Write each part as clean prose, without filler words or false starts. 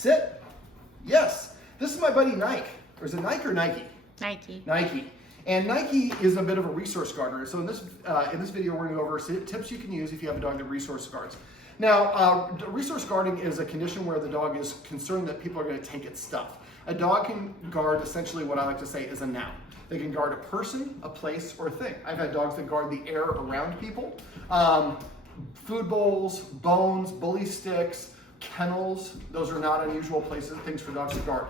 Sit. Yes. This is my buddy Nike. Or is it Nike or Nike? Nike. Nike. And Nike is a bit of a resource guarder. So in this video, we're going to go over tips you can use if you have a dog that resource guards. Now, resource guarding is a condition where the dog is concerned that people are going to take its stuff. A dog can guard essentially what I like to say is a noun. They can guard a person, a place, or a thing. I've had dogs that guard the air around people. Food bowls, bones, bully sticks, kennels. Those are not unusual places, things for dogs to guard.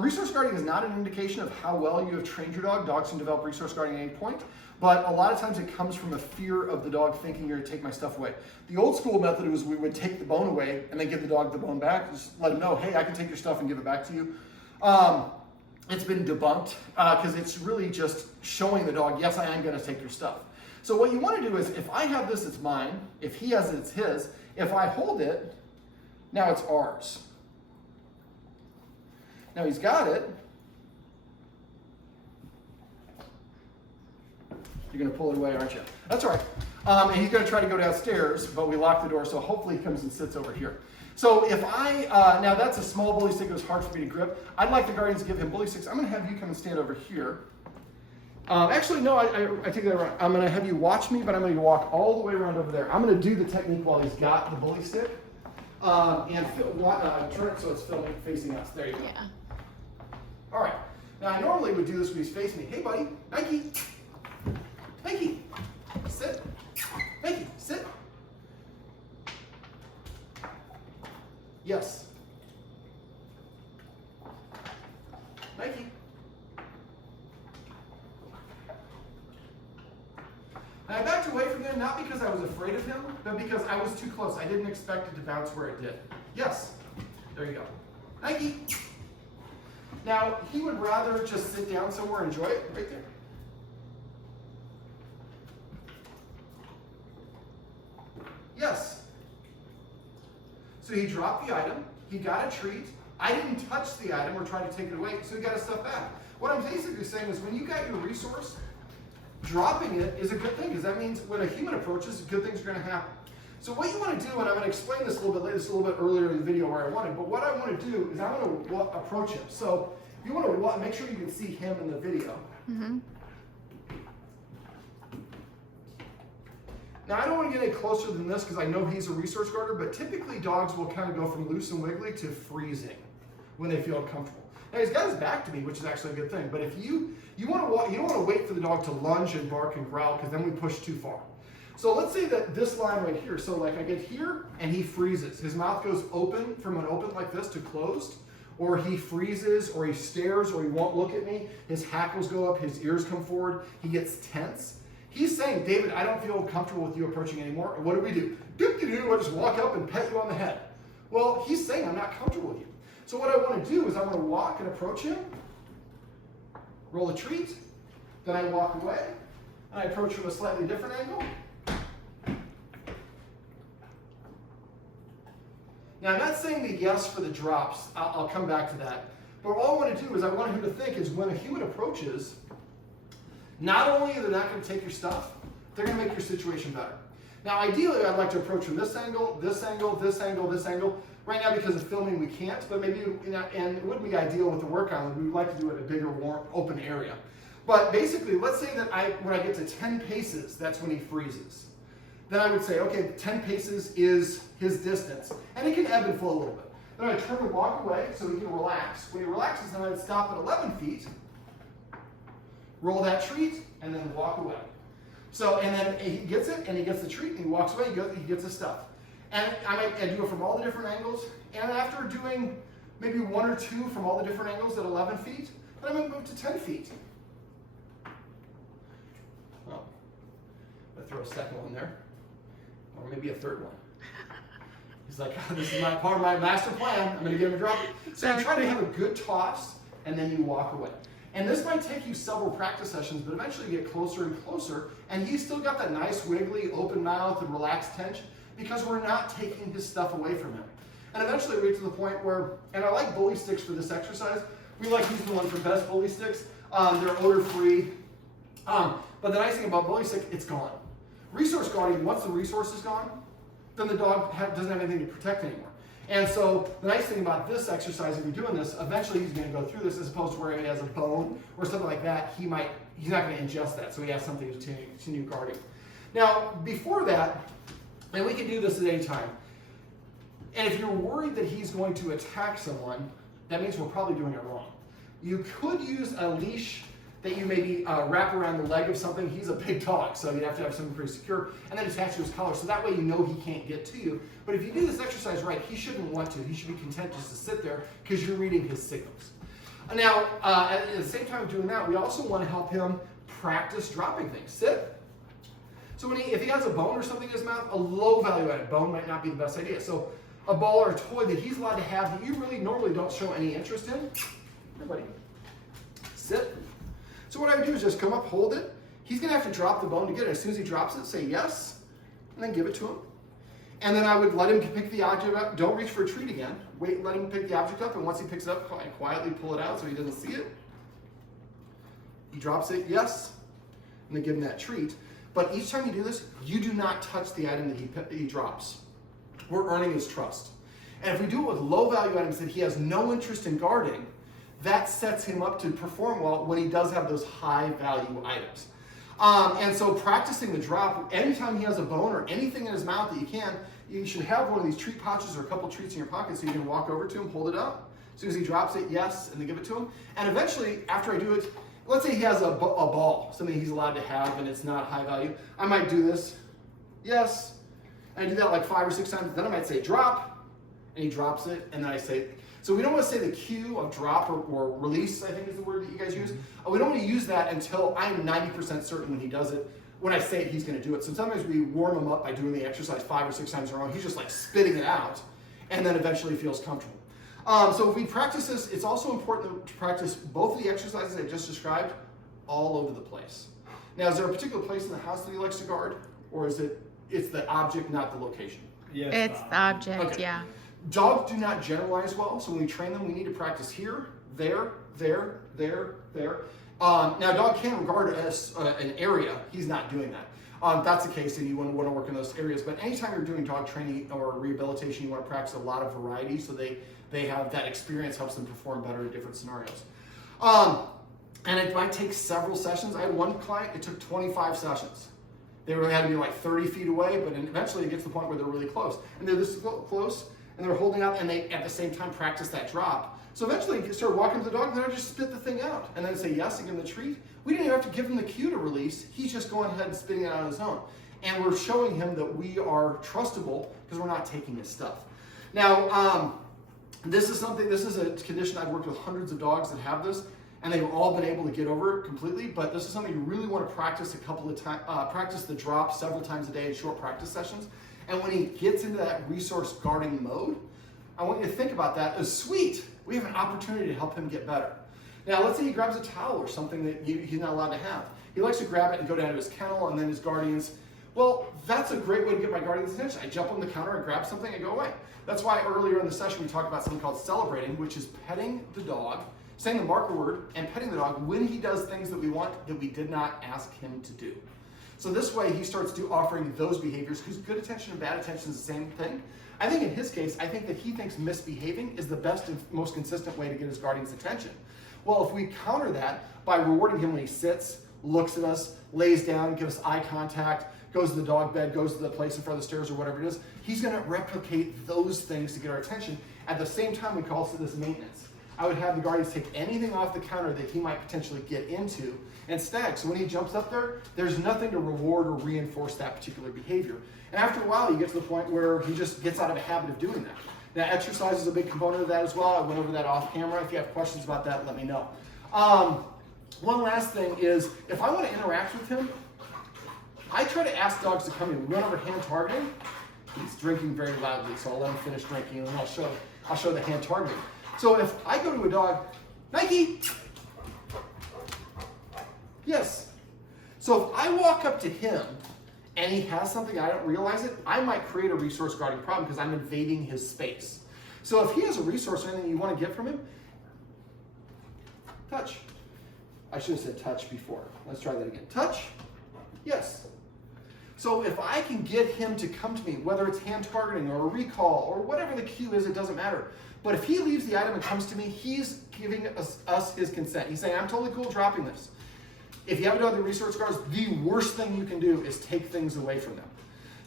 Resource guarding is not an indication of how well you have trained your dog. Dogs can develop resource guarding at any point, but a lot of times it comes from a fear of the dog thinking you're going to take my stuff away. The old school method was we would take the bone away and then give the dog the bone back. Just let him know, hey, I can take your stuff and give it back to you. It's been debunked because it's really just showing the dog, yes, I am going to take your stuff. So what you want to do is, if I have this, it's mine. If he has it, it's his. If I hold it, now it's ours. Now he's got it. You're going to pull it away, aren't you? That's all right. And he's going to try to go downstairs, but we locked the door, so hopefully he comes and sits over here. So if now that's a small bully stick that was hard for me to grip. I'd like the guardians to give him bully sticks. I'm going to have you come and stand over here. Actually, no, I take that around. I'm going to have you watch me, but I'm going to walk all the way around over there. I'm going to do the technique while he's got the bully stick. And turn it so it's facing us. There you go. Yeah. All right. Now, I normally would do this when he's facing me. Hey, buddy. Nike. Nike. Sit. Nike. Sit. Yes. Nike. And I backed away from him, not because I was afraid of him, but because I was too close. I didn't expect it to bounce where it did. Yes. There you go. Nike. Now, he would rather just sit down somewhere and enjoy it, right there. Yes. So he dropped the item, he got a treat, I didn't touch the item or try to take it away, so he got his stuff back. What I'm basically saying is when you got your resource, dropping it is a good thing, because that means when a human approaches, good things are going to happen. So what you want to do, and I'm going to explain this a little bit later, this a little bit earlier in the video where I wanted, but what I want to do is I want to approach him. So you want to make sure you can see him in the video. Mm-hmm. Now I don't want to get any closer than this because I know he's a resource guarder, but typically dogs will kind of go from loose and wiggly to freezing when they feel comfortable. Now he's got his back to me, which is actually a good thing, but if you want to walk, you don't want to wait for the dog to lunge and bark and growl because then we push too far. So let's say that this line right here, so like I get here and he freezes. His mouth goes open from an open like this to closed, or he freezes, or he stares, or he won't look at me. His hackles go up, his ears come forward, he gets tense. He's saying, David, I don't feel comfortable with you approaching anymore. And what do? I just walk up and pet you on the head. Well, he's saying I'm not comfortable with you. So what I want to do is I want to walk and approach him, roll a treat, then I walk away, and I approach from a slightly different angle. Now, I'm not saying the yes for the drops. I'll come back to that. But all I want to do is I want him to think is when a human approaches, not only are they not going to take your stuff, they're going to make your situation better. Now, ideally, I'd like to approach from this angle, this angle, this angle, this angle. Right now, because of filming, we can't, but maybe, and it wouldn't be ideal with the work island. We would like to do it in a bigger, warm, open area. But basically, let's say that when I get to 10 paces, that's when he freezes. Then I would say, okay, 10 paces is his distance. And it can ebb and flow a little bit. Then I turn and walk away so he can relax. When he relaxes, then I'd stop at 11 feet, roll that treat, and then walk away. So, and then he gets it, and he gets the treat, and he walks away, he gets his stuff. And I might do it from all the different angles, and after doing maybe one or two from all the different angles at 11 feet, then I might move to 10 feet. Well, I'll throw a second one there, or maybe a third one. He's like, oh, this is part of my master plan, I'm gonna get him to drop it. So you try to have a good toss, and then you walk away. And this might take you several practice sessions, but eventually you get closer and closer, and he's still got that nice, wiggly, open mouth and relaxed tension, because we're not taking his stuff away from him. And eventually we get to the point where, and I like bully sticks for this exercise. We like using the one for best bully sticks. They're odor-free. But the nice thing about bully stick, it's gone. Resource guarding, once the resource is gone, then the dog doesn't have anything to protect anymore. And so the nice thing about this exercise, if you're doing this, eventually he's going to go through this, as opposed to where he has a bone or something like that. He's not going to ingest that, so he has something to continue guarding. Now, before that, and we can do this at any time. And if you're worried that he's going to attack someone, that means we're probably doing it wrong. You could use a leash that you maybe wrap around the leg of something. He's a big dog, so you'd have to have something pretty secure, and then attach to his collar, so that way you know he can't get to you. But if you do this exercise right, he shouldn't want to. He should be content just to sit there because you're reading his signals. Now, at the same time of doing that, we also want to help him practice dropping things. Sit. So if he has a bone or something in his mouth, a low value added bone might not be the best idea. So a ball or a toy that he's allowed to have that you really normally don't show any interest in, everybody, sit. So what I would do is just come up, hold it. He's going to have to drop the bone to get it. As soon as he drops it, say yes, and then give it to him. And then I would let him pick the object up. Don't reach for a treat again. Wait, let him pick the object up, and once he picks it up, quietly pull it out so he doesn't see it. He drops it, yes, and then give him that treat. But each time you do this, you do not touch the item that he drops. We're earning his trust. And if we do it with low value items that he has no interest in guarding, that sets him up to perform well when he does have those high value items. And so practicing the drop, anytime he has a bone or anything in his mouth that you should have one of these treat pouches or a couple treats in your pocket so you can walk over to him, hold it up. As soon as he drops it, yes, and then give it to him. And eventually, after I do it, let's say he has a ball, something he's allowed to have and it's not high value. I might do this, yes, and I do that like 5 or 6 times. Then I might say drop, and he drops it, and then I say, so we don't want to say the cue of drop or release, I think is the word that you guys use. We don't want to use that until I'm 90% certain when he does it. When I say it, he's going to do it. So sometimes we warm him up by doing the exercise 5 or 6 times in a row. He's just like spitting it out, and then eventually feels comfortable. So if we practice this, it's also important to practice both of the exercises I just described all over the place. Now, is there a particular place in the house that he likes to guard, or is it's the object, not the location? Yes, it's the object, okay. Yeah. Dogs do not generalize well, so when we train them, we need to practice here, there, there, there, there. Now, a dog can guard an area. He's not doing that. That's the case, and you want to work in those areas. But anytime you're doing dog training or rehabilitation, you want to practice a lot of variety so they have that experience, helps them perform better in different scenarios. And it might take several sessions. I had one client, it took 25 sessions. They had to be like 30 feet away, but eventually it gets to the point where they're really close. And they're this close, and they're holding out, and they, at the same time, practice that drop. So eventually you start walking to the dog, and then I just spit the thing out. And then say yes and give him the treat. We didn't even have to give him the cue to release. He's just going ahead and spitting it out on his own. And we're showing him that we are trustable because we're not taking his stuff. Now, this is a condition I've worked with hundreds of dogs that have this, and they've all been able to get over it completely, but this is something you really want to practice a couple of times, practice the drop several times a day in short practice sessions. And when he gets into that resource guarding mode, I want you to think about that as sweet. We have an opportunity to help him get better. Now, let's say he grabs a towel or something that he's not allowed to have. He likes to grab it and go down to his kennel, and then his guardians, well, that's a great way to get my guardian's attention. I jump on the counter, I grab something, and go away. That's why earlier in the session we talked about something called celebrating, which is petting the dog, saying the marker word, and petting the dog when he does things that we want that we did not ask him to do. So this way he starts offering those behaviors, because good attention and bad attention is the same thing. I think in his case, I think that he thinks misbehaving is the best and most consistent way to get his guardian's attention. Well, if we counter that by rewarding him when he sits, looks at us, lays down, gives us eye contact, goes to the dog bed, goes to the place in front of the stairs or whatever it is, he's going to replicate those things to get our attention. At the same time, we call this maintenance. I would have the guardians take anything off the counter that he might potentially get into and stag. So when he jumps up there, there's nothing to reward or reinforce that particular behavior. And after a while, you get to the point where he just gets out of a habit of doing that. Now, exercise is a big component of that as well. I went over that off camera. If you have questions about that, let me know. One last thing is, if I want to interact with him, I try to ask dogs to come in. We went over hand targeting. He's drinking very loudly, so I'll let him finish drinking, and then I'll show the hand targeting. So if I go to a dog, Nike, yes. So if I walk up to him and he has something, I don't realize it, I might create a resource guarding problem because I'm invading his space. So if he has a resource or anything you want to get from him, touch. I should have said touch before. Let's try that again. Touch, yes. So if I can get him to come to me, whether it's hand targeting or a recall or whatever the cue is, it doesn't matter. But if he leaves the item and comes to me, he's giving us his consent. He's saying, I'm totally cool dropping this. If you have a dog that resource guards, the worst thing you can do is take things away from them.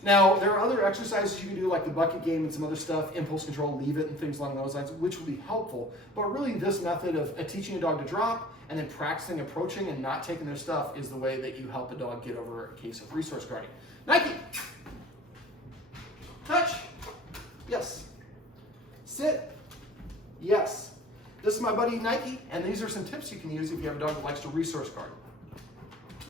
Now, there are other exercises you can do, like the bucket game and some other stuff, impulse control, leave it, and things along those lines, which will be helpful. But really, this method of teaching a dog to drop and then practicing approaching and not taking their stuff is the way that you help a dog get over a case of resource guarding. Nike. Touch. Yes. Sit. Yes. This is my buddy Nike, and these are some tips you can use if you have a dog that likes to resource guard.